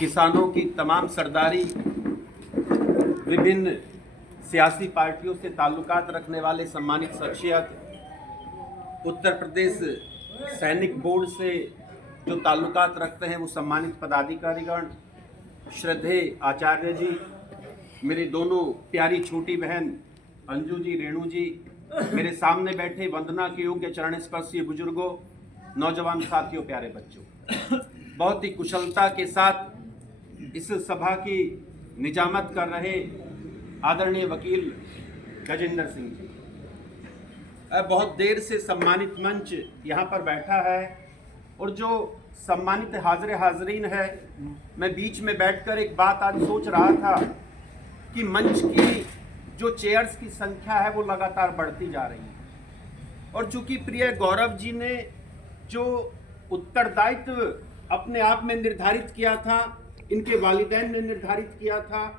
किसानों की तमाम सरदारी, विभिन्न सियासी पार्टियों से ताल्लुकात रखने वाले सम्मानित शख्सियत, उत्तर प्रदेश सैनिक बोर्ड से जो ताल्लुकात रखते हैं वो सम्मानित पदाधिकारीगण, श्रद्धेय आचार्य जी, मेरी दोनों प्यारी छोटी बहन अंजू जी, रेणु जी, मेरे सामने बैठे वंदना के योग्य चरण स्पर्शी बुजुर्गों, नौजवान साथियों, प्यारे बच्चों, बहुत ही कुशलता के साथ इस सभा की निजामत कर रहे आदरणीय वकील गजेंद्र सिंह जी, बहुत देर से सम्मानित मंच यहाँ पर बैठा है और जो सम्मानित हाजरीन है, मैं बीच में बैठकर एक बात आज सोच रहा था कि मंच की जो चेयर्स की संख्या है वो लगातार बढ़ती जा रही है और चूंकि प्रिय गौरव जी ने जो उत्तरदायित्व अपने आप में निर्धारित किया था, इनके वालिदैन ने निर्धारित किया था,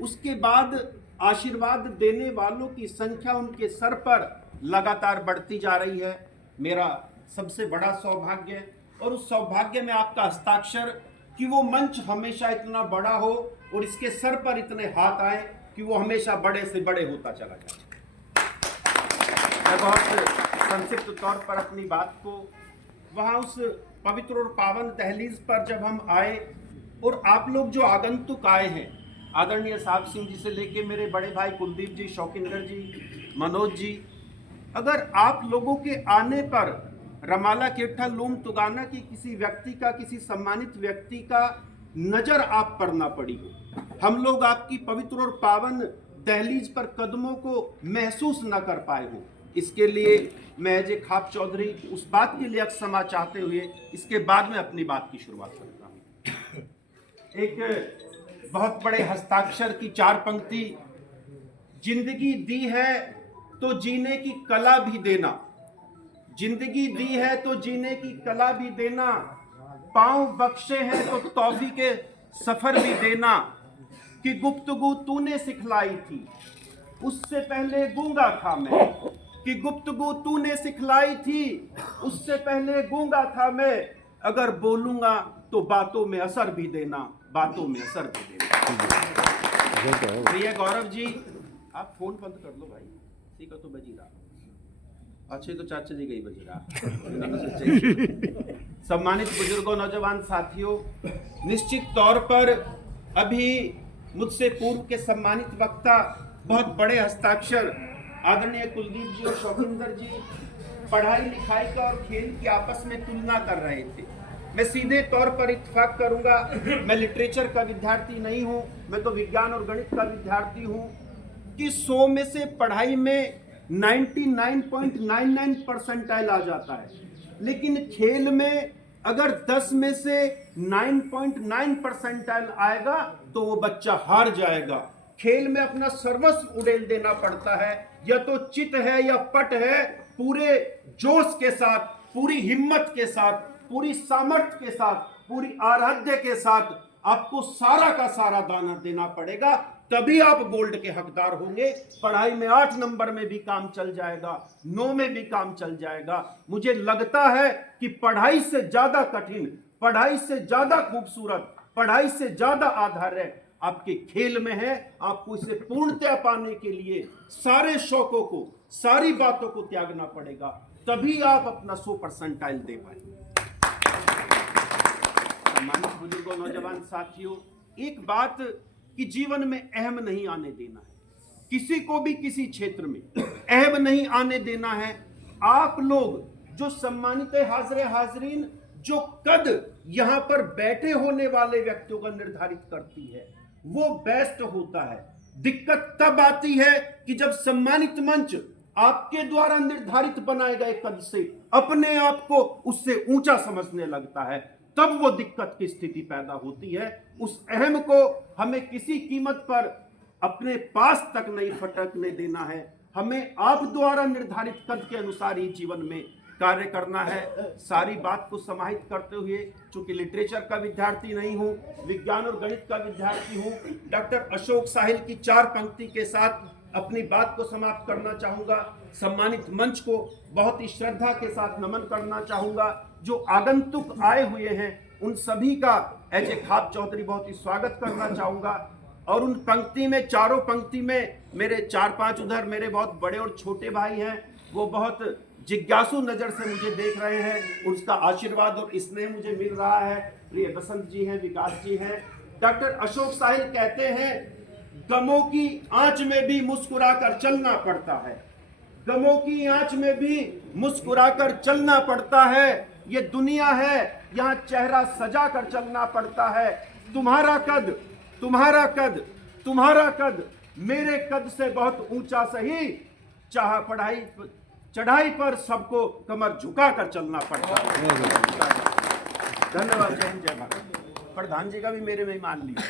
उसके बाद आशीर्वाद देने वालों की संख्या उनके सर पर लगातार बढ़ती जा रही है। मेरा सबसे बड़ा सौभाग्य और उस सौभाग्य में आपका हस्ताक्षर कि वो मंच हमेशा इतना बड़ा हो और इसके सर पर इतने हाथ आए कि वो हमेशा बड़े से बड़े होता चला जाए। मैं बहुत संक्षिप्त तौर पर अपनी बात को वहाँ उस पवित्र और पावन दहलीज पर जब हम आए और आप लोग जो आगंतुक आए हैं, आदरणीय साहब सिंह जी से लेके मेरे बड़े भाई कुलदीप जी, शौकिंदर जी, मनोज जी, अगर आप लोगों के आने पर रमाला केठा लूम तुगाना की किसी व्यक्ति का, किसी सम्मानित व्यक्ति का नजर आप पर ना पड़ी हो, हम लोग आपकी पवित्र और पावन दहलीज पर कदमों को महसूस न कर पाए हो, इसके लिए मैं एज ए खाप चौधरी उस बात के लिए क्षमा चाहते हुए इसके बाद में अपनी बात की शुरुआत करता हूँ। एक बहुत बड़े हस्ताक्षर की 4 पंक्ति, जिंदगी दी है तो जीने की कला भी देना, जिंदगी दी है तो जीने की कला भी देना, पांव बख्शे हैं तो तौफी के सफर भी देना, कि गुफ्तगू तूने सिखलाई थी उससे पहले गूंगा था मैं, कि गुफ्तगू तूने सिखलाई थी उससे पहले गूंगा था मैं, अगर बोलूंगा तो बातों में असर भी देना, बातों में असर भी देना। प्रिय गौरव जी, आप फोन बंद कर लो भाई, ठीक है तो बजी रहा, अच्छे तो चाचा जी गई बजी रहा। सम्मानित बुजुर्गों, नौजवान साथियों, निश्चित तौर पर अभी मुझसे पूर्व के सम्मानित वक्ता बहुत बड़े हस्ताक्षर आदरणीय कुलदीप जी और शौकिंदर जी पढ़ाई लिखाई का और खेल की आपस में तुलना कर रहे थे। मैं सीधे तौर पर इत्तेफाक करूंगा, मैं लिटरेचर का विद्यार्थी नहीं हूं, मैं तो विज्ञान और गणित का विद्यार्थी हूं, कि 100 में से पढ़ाई में 99.99 परसेंटाइल आ जाता है, लेकिन खेल में अगर 10 में से 9.9 परसेंटाइल आएगा तो वो बच्चा हार जाएगा। खेल में अपना सर्वस्व उड़ेल देना पड़ता है, या तो चित है या पट है, पूरे जोश के साथ, पूरी हिम्मत के साथ, पूरी सामर्थ्य के साथ, पूरी आराध्य के साथ आपको सारा का सारा दाना देना पड़ेगा, तभी आप गोल्ड के हकदार होंगे। पढ़ाई में 8 नंबर में भी काम चल जाएगा, 9 में भी काम चल जाएगा। मुझे लगता है कि पढ़ाई से ज्यादा कठिन, पढ़ाई से ज्यादा खूबसूरत, पढ़ाई से ज्यादा आधार्य आपके खेल में है। आपको इसे पूर्णतया पाने के लिए सारे शौकों को, सारी बातों को त्यागना पड़ेगा, तभी आप अपना 100 परसेंटाइल दे पाएंगे। सम्मानित बुजुर्गों, नौजवान साथियों, एक बात कि जीवन में अहम नहीं आने देना है, किसी को भी किसी क्षेत्र में अहम नहीं आने देना है। आप लोग जो सम्मानित हाजरीन, जो कद यहां पर बैठे होने वाले व्यक्तियों का निर्धारित करती है, वो बेस्ट होता है। दिक्कत तब आती है कि जब सम्मानित मंच आपके द्वारा निर्धारित बनाए गए कद से अपने आप को उससे ऊंचा समझने लगता है, तब वो दिक्कत की स्थिति पैदा होती है। उस अहम को हमें किसी कीमत पर अपने पास तक नहीं फटकने देना है। हमें आप द्वारा निर्धारित कद के अनुसार ही जीवन में कार्य करना है। सारी बात को समाहित करते हुए, चूंकि लिटरेचर का विद्यार्थी नहीं हूं, विज्ञान और गणित का विद्यार्थी हूं, डॉक्टर अशोक साहिल की 4 पंक्ति के साथ अपनी बात को समाप्त करना चाहूंगा। सम्मानित मंच को बहुत ही श्रद्धा के साथ नमन करना चाहूंगा। जो आगंतुक आए हुए हैं उन सभी का एच ए खाप चौधरी बहुत ही स्वागत करना चाहूँगा। और उन पंक्ति में, चारों पंक्ति में मेरे 4-5 उधर मेरे बहुत बड़े और छोटे भाई हैं, वो बहुत जिज्ञासु नज़र से मुझे देख रहे हैं, उसका आशीर्वाद और स्नेह मुझे मिल रहा है। प्रिय बसंत जी हैं, विकास जी हैं। डॉक्टर अशोक साहिल कहते हैं, गमों की आंच में भी मुस्कुरा कर चलना पड़ता है, गमों की आंच में भी मुस्कुरा कर चलना पड़ता है। ये दुनिया है, यहाँ चेहरा सजा कर चलना पड़ता है। तुम्हारा कद, तुम्हारा कद, तुम्हारा कद मेरे कद से बहुत ऊंचा सही, चाह पढ़ाई चढ़ाई पर सबको कमर झुका कर चलना पड़ता है। धन्यवाद। जय हिंद, जय भारत। प्रधान जी का भी मेरे में ही मान लिया।